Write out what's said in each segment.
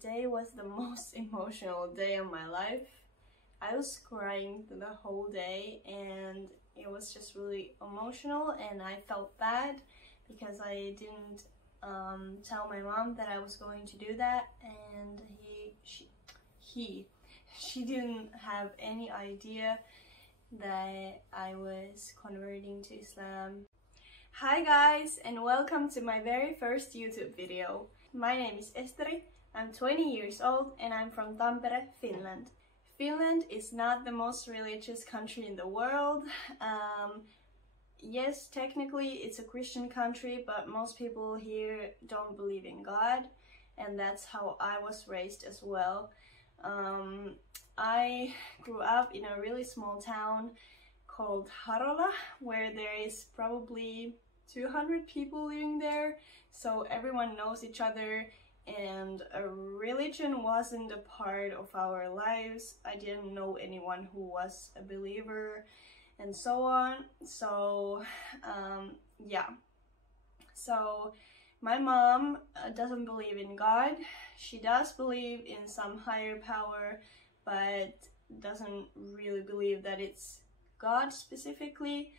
Today was the most emotional day of my life. I was crying the whole day and it was just really emotional, and I felt bad because I didn't tell my mom that I was going to do that, and she didn't have any idea that I was converting to Islam. Hi guys, and welcome to my very first YouTube video. My name is Esteri, I'm 20 years old and I'm from Tampere, Finland. Finland is not the most religious country in the world. Yes, technically it's a Christian country, but most people here don't believe in God, and that's how I was raised as well. I grew up in a really small town called Harola, where there is probably 200 people living there, so everyone knows each other, and a religion wasn't a part of our lives. I didn't know anyone who was a believer and so on. So yeah, so my mom doesn't believe in God. She does believe in some higher power, but doesn't really believe that it's God specifically.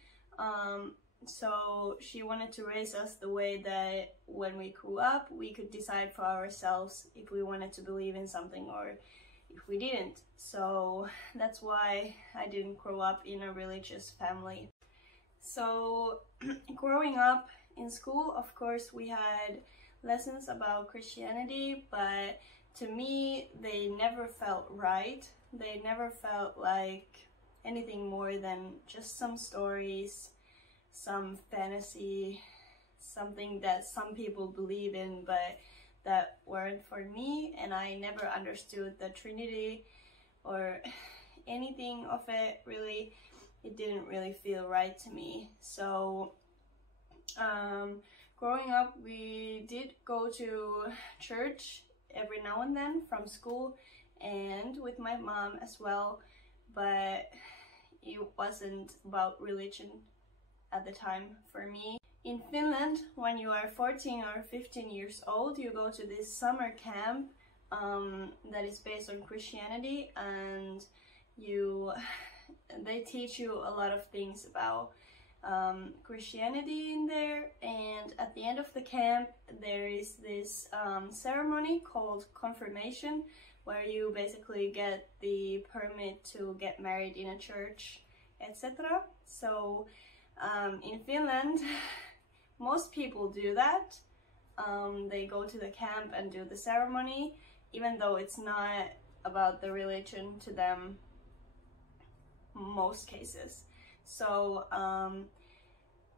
So she wanted to raise us the way that when we grew up, we could decide for ourselves if we wanted to believe in something or if we didn't. So that's why I didn't grow up in a religious family. So growing up in school, of course, we had lessons about Christianity, but to me, they never felt right. They never felt like anything more than just some stories, some fantasy, something that some people believe in, but that weren't for me, and I never understood the Trinity or anything of it really. It didn't really feel right to me. So growing up, we did go to church every now and then from school and with my mom as well, but it wasn't about religion at the time for me. In Finland, when you are 14 or 15 years old, you go to this summer camp that is based on Christianity, and they teach you a lot of things about Christianity in there. And at the end of the camp, there is this ceremony called confirmation, where you basically get the permit to get married in a church, etc. So in Finland, most people do that. They go to the camp and do the ceremony, even though it's not about the religion to them most cases. So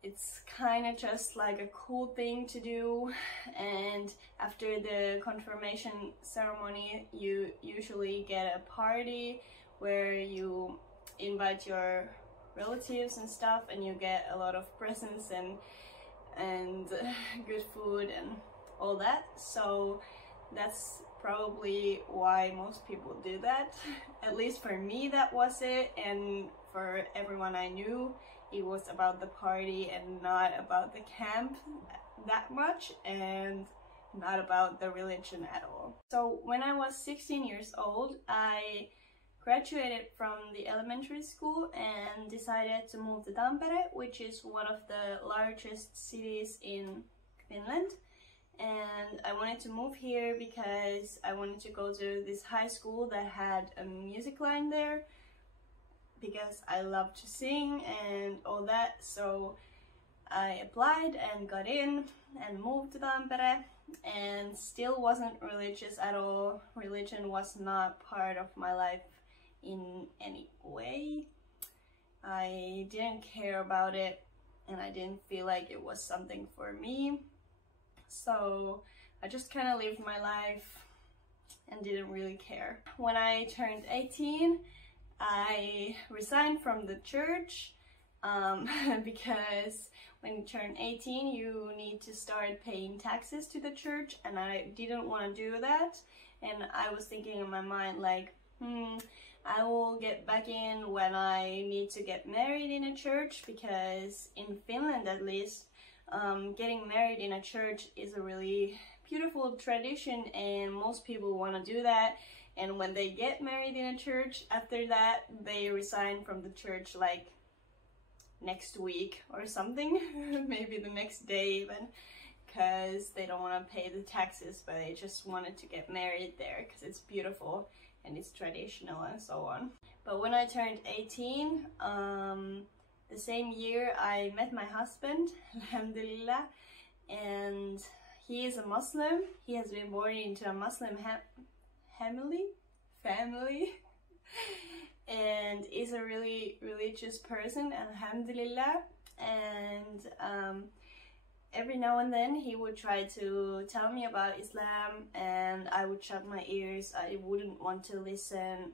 it's kind of just like a cool thing to do, and after the confirmation ceremony you usually get a party where you invite your relatives and stuff, and you get a lot of presents and good food and all that. So that's probably why most people do that. At least for me that was it, and for everyone I knew it was about the party and not about the camp that much, and not about the religion at all. So when I was 16 years old, I graduated from the elementary school and decided to move to Tampere, which is one of the largest cities in Finland. And I wanted to move here because I wanted to go to this high school that had a music line there, because I love to sing and all that. So I applied and got in and moved to Tampere, and still wasn't religious at all. Religion was not part of my life in any way. I didn't care about it, and I didn't feel like it was something for me. So I just kind of lived my life and didn't really care. When I turned 18, I resigned from the church because when you turn 18 you need to start paying taxes to the church, and I didn't want to do that. And I was thinking in my mind like, I will get back in when I need to get married in a church, because in Finland at least, getting married in a church is a really beautiful tradition, and most people want to do that. And when they get married in a church, after that they resign from the church like next week or something, maybe the next day even, because they don't want to pay the taxes, but they just wanted to get married there because it's beautiful and it's traditional and so on. But when I turned 18, the same year I met my husband, alhamdulillah, and he is a Muslim. He has been born into a Muslim family and is a really religious person, alhamdulillah. And every now and then he would try to tell me about Islam, and I would shut my ears. I wouldn't want to listen.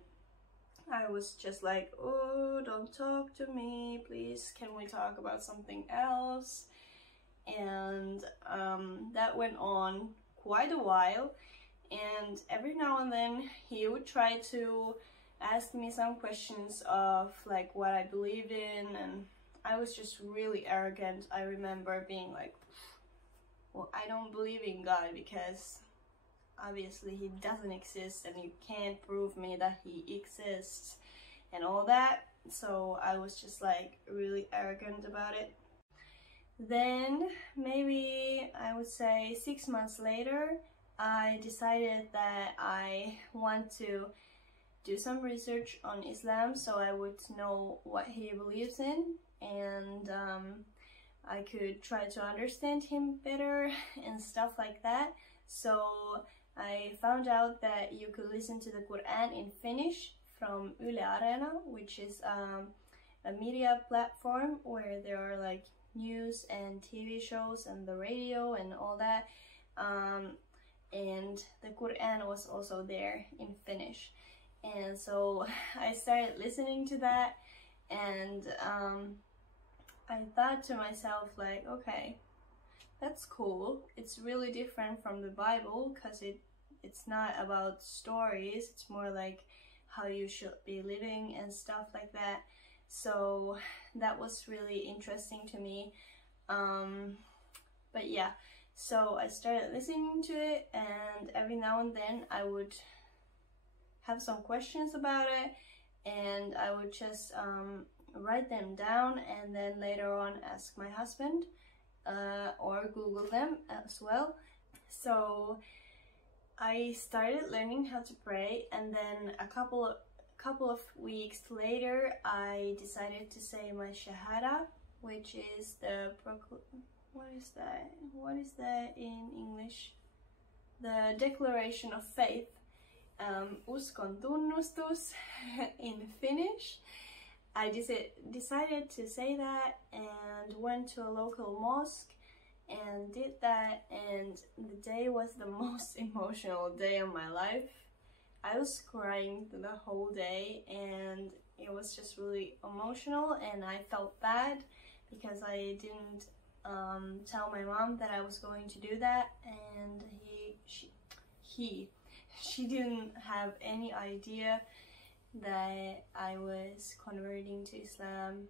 I was just like, oh, don't talk to me, please, can we talk about something else? And that went on quite a while, and every now and then he would try to ask me some questions of like what I believed in, and I was just really arrogant. I remember being like, well, I don't believe in God because obviously he doesn't exist and you can't prove me that he exists and all that. So I was just like really arrogant about it. Then maybe I would say 6 months later, I decided that I want to do some research on Islam so I would know what he believes in, and I could try to understand him better and stuff like that. So I found out that you could listen to the Quran in Finnish from Yle Areena, which is a media platform where there are like news and TV shows and the radio and all that. And the Quran was also there in Finnish. And so I started listening to that, and I thought to myself like, okay, that's cool. It's really different from the Bible because it's not about stories, it's more like how you should be living and stuff like that. So that was really interesting to me. But yeah, so I started listening to it, and every now and then I would have some questions about it, and I would just write them down and then later on ask my husband or Google them as well. So I started learning how to pray, and then a couple of weeks later I decided to say my Shahada, which is the what is that in English? The declaration of faith. Uskon tunnustus in Finnish. I decided to say that and went to a local mosque and did that, and the day was the most emotional day of my life. I was crying the whole day, and it was just really emotional, and I felt bad because I didn't tell my mom that I was going to do that, and she didn't have any idea that I was converting to Islam.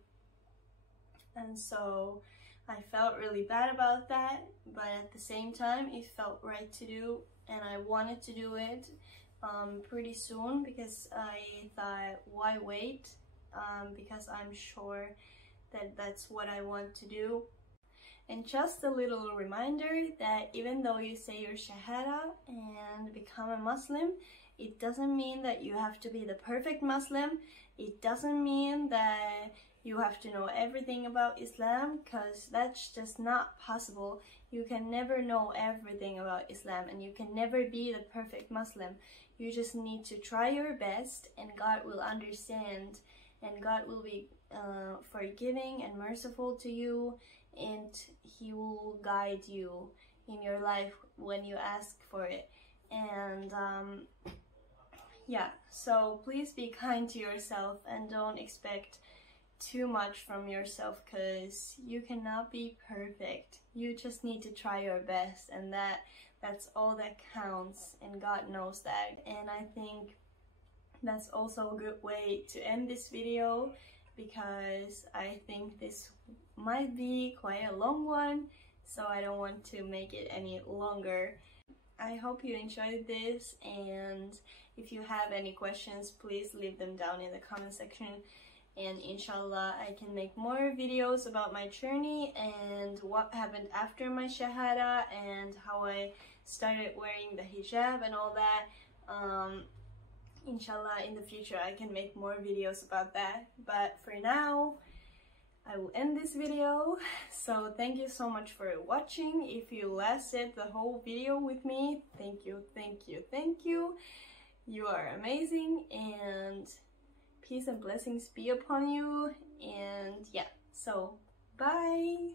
And so I felt really bad about that, but at the same time it felt right to do, and I wanted to do it pretty soon because I thought, why wait? Because I'm sure that that's what I want to do. And just a little reminder that even though you say your Shahada and become a Muslim, it doesn't mean that you have to be the perfect Muslim. It doesn't mean that you have to know everything about Islam, because that's just not possible. You can never know everything about Islam, and you can never be the perfect Muslim. You just need to try your best, and God will understand, and God will be forgiving and merciful to you, and He will guide you in your life when you ask for it. And yeah, so please be kind to yourself and don't expect too much from yourself, because you cannot be perfect. You just need to try your best, and that's all that counts, and God knows that. And I think that's also a good way to end this video, because I think this might be quite a long one, so I don't want to make it any longer. I hope you enjoyed this, and if you have any questions, please leave them down in the comment section, and inshallah I can make more videos about my journey and what happened after my shahada and how I started wearing the hijab and all that. Inshallah in the future I can make more videos about that, but for now I will end this video. So thank you so much for watching. If you lasted the whole video with me, thank you, thank you, thank you. You are amazing, and peace and blessings be upon you. And yeah, so bye.